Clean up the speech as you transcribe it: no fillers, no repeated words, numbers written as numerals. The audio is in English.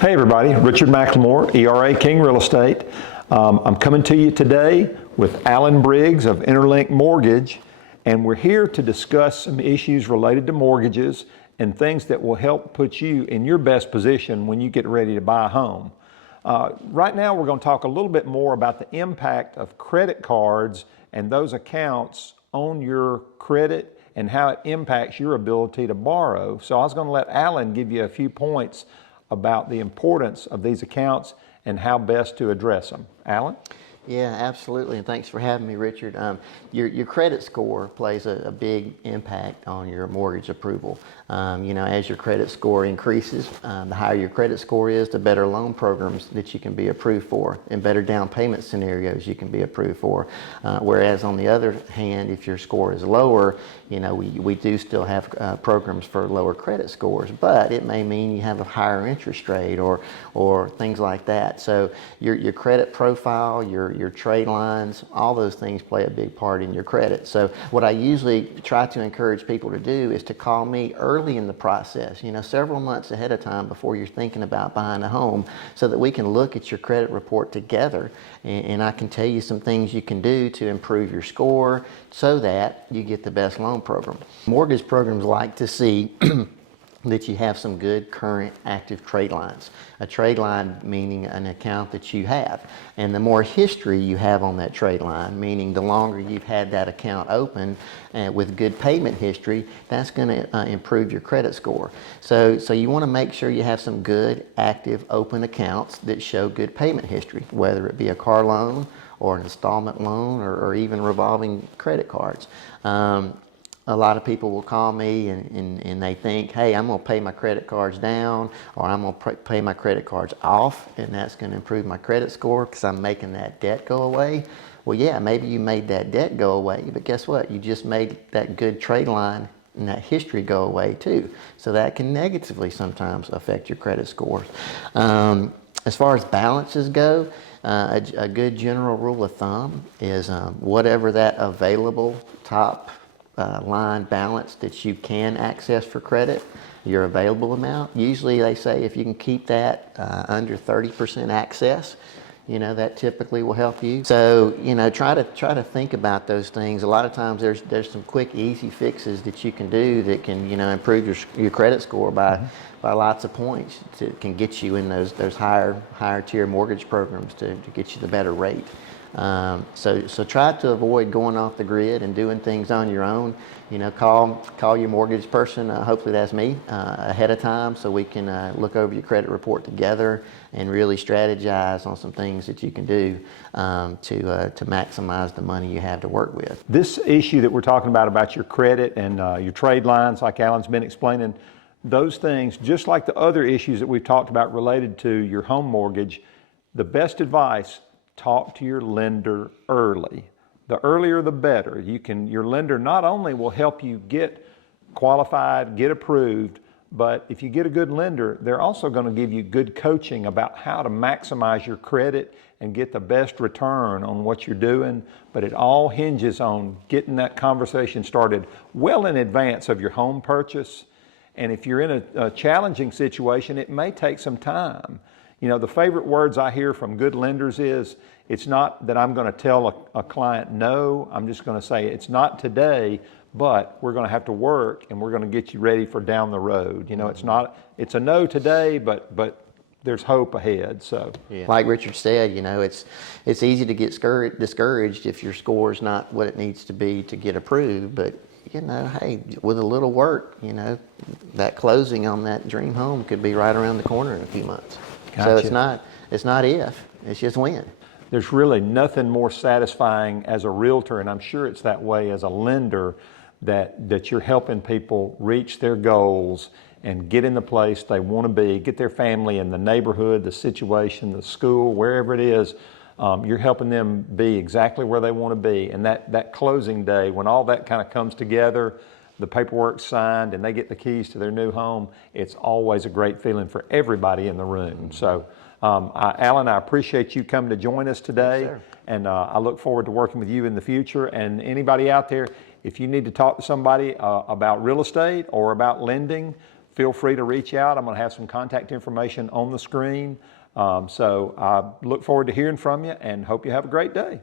Hey everybody, Richard McLemore, ERA King Real Estate. I'm coming to you today with Alan Briggs of Interlink Mortgage, and we're here to discuss some issues related to mortgages and things that will help put you in your best position when you get ready to buy a home. Right now we're going to talk a little bit more about the impact of credit cards and those accounts on your credit and how it impacts your ability to borrow. So I was going to let Alan give you a few points about the importance of these accounts and how best to address them. Alan? Yeah, absolutely, and thanks for having me, Richard. Your credit score plays a big impact on your mortgage approval. As your credit score increases, the higher your credit score is, the better loan programs that you can be approved for, and better down payment scenarios you can be approved for. Whereas on the other hand, if your score is lower, we do still have programs for lower credit scores, but it may mean you have a higher interest rate or things like that. So your credit profile, your trade lines, all those things play a big part in your credit. So what I usually try to encourage people to do is to call me early in the process, several months ahead of time before you're thinking about buying a home, so that we can look at your credit report together and I can tell you some things you can do to improve your score so that you get the best loan program. Mortgage programs like to see that you have some good current active trade lines. A trade line meaning an account that you have. And the more history you have on that trade line, meaning the longer you've had that account open with good payment history, that's going to improve your credit score. So you want to make sure you have some good active open accounts that show good payment history, whether it be a car loan or an installment loan or even revolving credit cards. A lot of people will call me and they think, hey, I'm going to pay my credit cards down, or I'm going to pay my credit cards off, and that's going to improve my credit score because I'm making that debt go away. Well, yeah, maybe you made that debt go away, but guess what? You just made that good trade line and that history go away too. So that can negatively sometimes affect your credit scores. As far as balances go, a good general rule of thumb is whatever that available top line balance that you can access for credit, your available amount. Usually they say if you can keep that under 30% access, that typically will help you. So, try to think about those things. A lot of times there's some quick, easy fixes that you can do that can, improve your credit score by lots of points. Can get you in those higher tier mortgage programs to get you the better rate. So try to avoid going off the grid and doing things on your own. Call your mortgage person, hopefully that's me, ahead of time, so we can look over your credit report together and really strategize on some things that you can do to maximize the money you have to work with. This issue that we're talking about your credit and your trade lines, like Alan's been explaining, those things, just like the other issues that we've talked about related to your home mortgage, the best advice: talk to your lender early. The earlier the better. Your lender not only will help you get qualified, get approved, but if you get a good lender, they're also going to give you good coaching about how to maximize your credit and get the best return on what you're doing. But it all hinges on getting that conversation started well in advance of your home purchase. And if you're in a challenging situation, it may take some time. The favorite words I hear from good lenders is, it's not that I'm going to tell a client no, I'm just going to say it's not today, but we're going to have to work and we're going to get you ready for down the road. It's a no today, but there's hope ahead. So, yeah. Like Richard said, it's easy to get discouraged if your score is not what it needs to be to get approved, but hey, with a little work, that closing on that dream home could be right around the corner in a few months. Gotcha. So it's not if, it's just when. There's really nothing more satisfying as a realtor, and I'm sure it's that way as a lender, that you're helping people reach their goals and get in the place they want to be, get their family in the neighborhood, the situation, the school, wherever it is. You're helping them be exactly where they want to be. And that closing day, when all that kind of comes together, the paperwork's signed and they get the keys to their new home, it's always a great feeling for everybody in the room. So, Alan, I appreciate you coming to join us today. Yes, and I look forward to working with you in the future. And anybody out there, if you need to talk to somebody about real estate or about lending, feel free to reach out. I'm going to have some contact information on the screen. So I look forward to hearing from you and hope you have a great day.